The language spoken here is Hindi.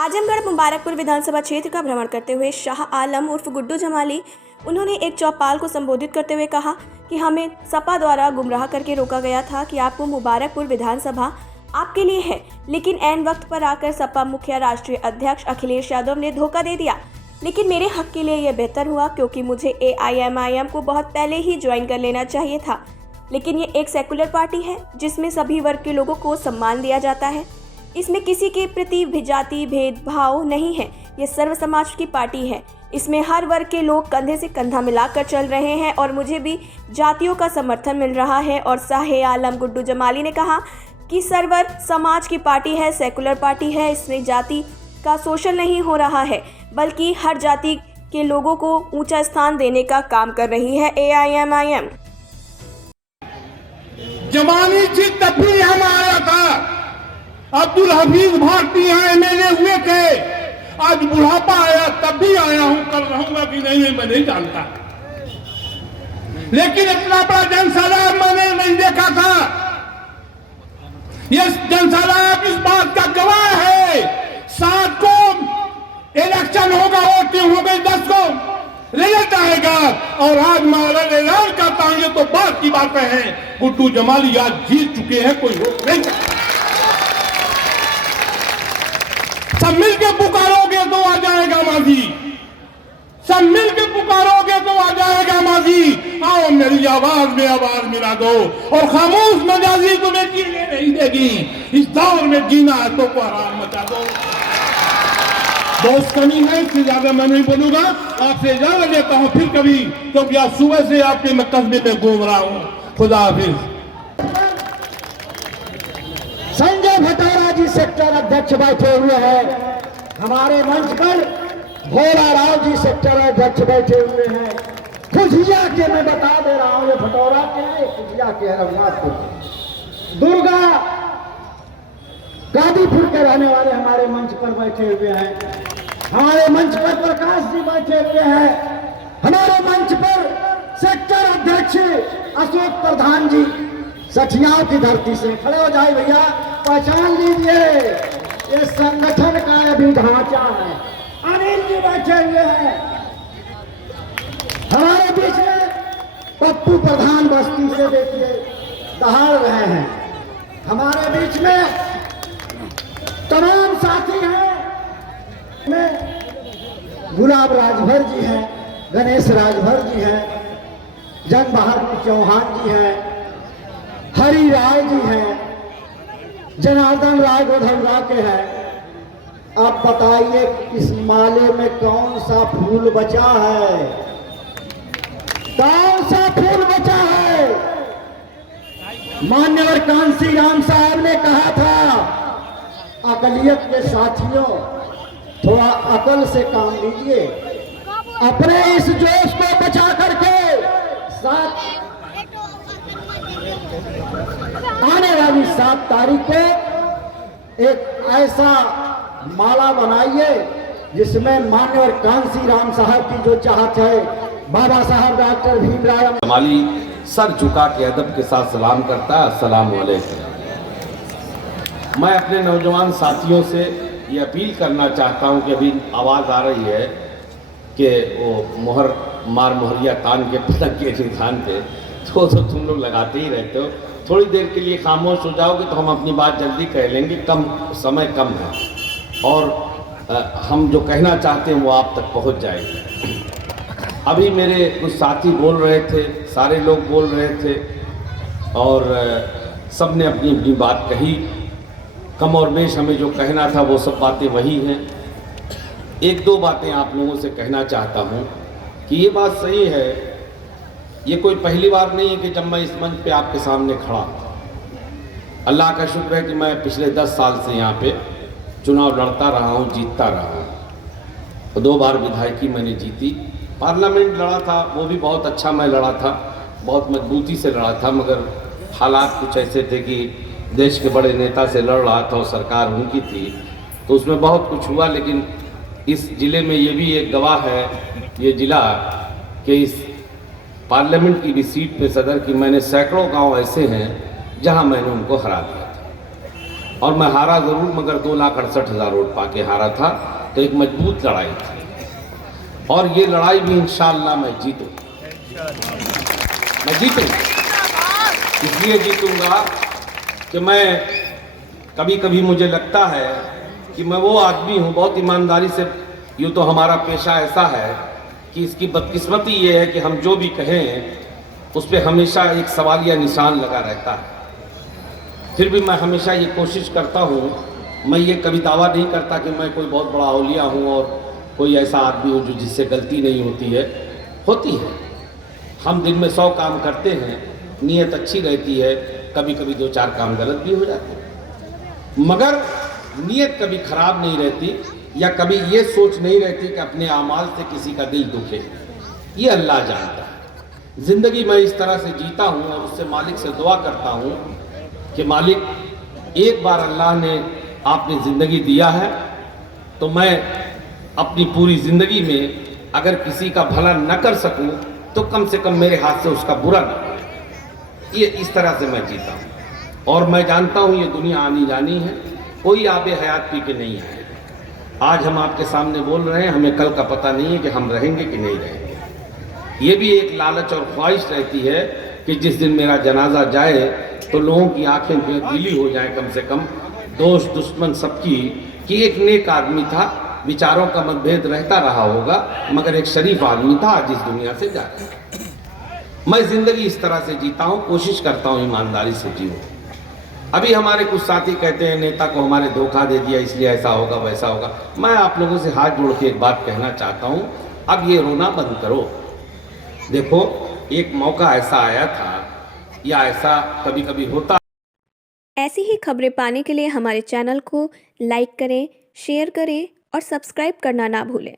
आजमगढ़ मुबारकपुर विधानसभा क्षेत्र का भ्रमण करते हुए शाह आलम उर्फ गुड्डू जमाली उन्होंने एक चौपाल को संबोधित करते हुए कहा कि हमें सपा द्वारा गुमराह करके रोका गया था कि आपको मुबारकपुर विधानसभा आपके लिए है, लेकिन ऐन वक्त पर आकर सपा मुखिया राष्ट्रीय अध्यक्ष अखिलेश यादव ने धोखा दे दिया। लेकिन मेरे हक के लिए यह बेहतर हुआ क्योंकि मुझे AIMIM को बहुत पहले ही ज्वाइन कर लेना चाहिए था। लेकिन ये एक सेकुलर पार्टी है जिसमें सभी वर्ग के लोगों को सम्मान दिया जाता है। इसमें किसी के प्रति जाति भेदभाव नहीं है। ये सर्व समाज की पार्टी है। इसमें हर वर्ग के लोग कंधे से कंधा मिलाकर चल रहे हैं और मुझे भी जातियों का समर्थन मिल रहा है। और शाह आलम गुड्डू जमाली ने कहा कि सर्व समाज की पार्टी है, सेकुलर पार्टी है। इसमें जाति का शोषण नहीं हो रहा है, बल्कि हर जाति के लोगों को ऊंचा स्थान देने का काम कर रही है AIMIM। जमानी जी तब भी हम आया था, अब्दुल हफीज भारती यहाँ MLA हुए थे, आज बुढ़ापा आया तब भी आया हूं, कल रहूंगा कि नहीं मैं नहीं जानता। लेकिन इतना बड़ा जनसैलाब मैंने नहीं देखा था। ये जनसैलाब इस बात का गवाह है। 7 को इलेक्शन होगा, वोटिंग हो गई, 10 को रिजल्ट आएगा और आज मैं ऐलान करता हूं, ये तो बात की बातें हैं। गुड्डू जमाली आज जीत चुके हैं, कोई रोक नहीं। सब मिलके पुकारोगे तो आ जाएगा माजी, सब मिलके पुकारोगे तो आ जाएगा माजी। आओ मेरी आवाज में आवाज मिला दो और खामोश मजाजी तुम्हें जीने नहीं देगी। इस दौर में जीना है तो आराम मचा दो। बहुत कमी है, इससे ज्यादा मैं नहीं बोलूंगा। आपसे इजाजत लेता हूं फिर कभी, क्योंकि आज सुबह से आपके मैं कस्बे में घूम रहा हूं। खुदा हाफिज। संजय भटौरा जी सेक्टर अध्यक्ष बैठे हुए हैं। हमारे मंच पर भोला राव जी सेक्टर अध्यक्ष बैठे हुए हैं। खुजिया के मैं बता दे रहा हूं, ये भटौरा के हैं, खुजिया के है रघुनाथपुर। दुर्गा गाजीपुर के रहने वाले हमारे मंच पर बैठे हुए हैं। हमारे मंच पर प्रकाश जी बैठे हुए हैं। हमारे मंच पर सेक्टर अध्यक्ष अशोक प्रधान जी सठियाओं की धरती से खड़े हो जाए भैया, पहचान लीजिए ये संगठन का अभी ढांचा है। अनिल जी बैठे हुए हैं। हमारे बीच में पप्पू प्रधान बस्ती से देखिए दहाड़ रहे हैं। हमारे बीच में तमाम साथी हैं। गुलाब राजभर जी हैं, गणेश राजभर जी हैं, जन बहादुर चौहान जी हैं, हरि राय जी हैं, जनार्दन राय गोधौरा के हैं। आप बताइए इस माले में कौन सा फूल बचा है? कौन सा फूल बचा है? मान्यवर कांसी राम साहब ने कहा था, अकलियत के साथियों थोड़ा अकल से काम लीजिए। अपने इस जोश को बचा करके साथ आने वाली 7 तारीख को एक ऐसा माला बनाइए जिसमें मान्यवर कांसी राम साहब की जो चाहत है, बाबा साहब डॉक्टर भीमराव जमाली सर झुका के अदब के साथ सलाम करता है, अस्सलाम वालेकुम। मैं अपने नौजवान साथियों से ये अपील करना चाहता हूँ कि अभी आवाज़ आ रही है कि वो मोहरिया तान के पलक के निशान पे तो तुम लोग लगाते ही रहते हो। थोड़ी देर के लिए खामोश हो जाओगे तो हम अपनी बात जल्दी कह लेंगे, समय कम है और हम जो कहना चाहते हैं वो आप तक पहुँच जाएगी। अभी मेरे कुछ साथी बोल रहे थे, सारे लोग बोल रहे थे और सब ने अपनी अपनी बात कही। कम और बेश हमें जो कहना था वो सब बातें वही हैं। 1-2 बातें आप लोगों से कहना चाहता हूँ कि ये बात सही है, ये कोई पहली बार नहीं है कि जब मैं इस मंच पे आपके सामने खड़ा। अल्लाह का शुक्र है कि मैं पिछले 10 साल से यहाँ पे चुनाव लड़ता रहा हूँ, जीतता रहा हूँ। तो 2 बार विधायकी मैंने जीती, पार्लियामेंट लड़ा था, वो भी बहुत अच्छा मैं लड़ा था, बहुत मजबूती से लड़ा था। मगर हालात कुछ ऐसे थे कि देश के बड़े नेता से लड़ रहा था और सरकार उनकी थी, तो उसमें बहुत कुछ हुआ। लेकिन इस ज़िले में ये भी एक गवाह है, ये ज़िला, कि इस पार्लियामेंट की भी सीट पे सदर की मैंने सैकड़ों गांव ऐसे हैं जहां मैंने उनको हरा दिया था। और मैं हारा ज़रूर, मगर 2,68,000 वोट पाके हारा था। तो एक मजबूत लड़ाई थी और ये लड़ाई भी इंशाअल्लाह मैं जीतूंगा। मैं जीतूंगा, इसलिए जीतूंगा कि मैं कभी कभी मुझे लगता है कि मैं वो आदमी हूँ, बहुत ईमानदारी से, यूँ तो हमारा पेशा ऐसा है कि इसकी बदकिस्मती ये है कि हम जो भी कहें उस पर हमेशा एक सवालिया निशान लगा रहता है। फिर भी मैं हमेशा ये कोशिश करता हूँ, मैं ये कभी दावा नहीं करता कि मैं कोई बहुत बड़ा औलिया हूँ और कोई ऐसा आदमी हूँ जो जिससे गलती नहीं होती है। हम दिन में 100 काम करते हैं, नीयत अच्छी रहती है, कभी कभी 2-4 काम गलत भी हो जाते हैं, मगर नीयत कभी ख़राब नहीं रहती, या कभी ये सोच नहीं रहती कि अपने आमाल से किसी का दिल दुखे। ये अल्लाह जानता है। ज़िंदगी मैं इस तरह से जीता हूँ और उससे मालिक से दुआ करता हूँ कि मालिक, एक बार अल्लाह ने आपने ज़िंदगी दिया है तो मैं अपनी पूरी ज़िंदगी में अगर किसी का भला न कर सकूं तो कम से कम मेरे हाथ से उसका बुरा न करे। ये इस तरह से मैं जीता हूँ और मैं जानता हूँ ये दुनिया आनी जानी है, कोई आबे हयात पी के नहीं है। आज हम आपके सामने बोल रहे हैं, हमें कल का पता नहीं है कि हम रहेंगे कि नहीं रहेंगे। ये भी एक लालच और ख्वाहिश रहती है कि जिस दिन मेरा जनाजा जाए तो लोगों की आंखें गीली हो जाएं, कम से कम दोस्त दुश्मन सबकी, कि एक नेक आदमी था, विचारों का मतभेद रहता रहा होगा, मगर एक शरीफ आदमी था, आज इस दुनिया से जा रहा है। मैं ज़िंदगी इस तरह से जीता हूँ, कोशिश करता हूँ ईमानदारी से जीऊँ। अभी हमारे कुछ साथी कहते हैं नेता को हमारे धोखा दे दिया इसलिए ऐसा होगा वैसा होगा। मैं आप लोगों से हाथ जोड़ के एक बात कहना चाहता हूँ, अब ये रोना बंद करो। देखो, एक मौका ऐसा आया था, या ऐसा कभी कभी होता। ऐसी ही खबरें पाने के लिए हमारे चैनल को लाइक करें, शेयर करें और सब्सक्राइब करना ना भूलें।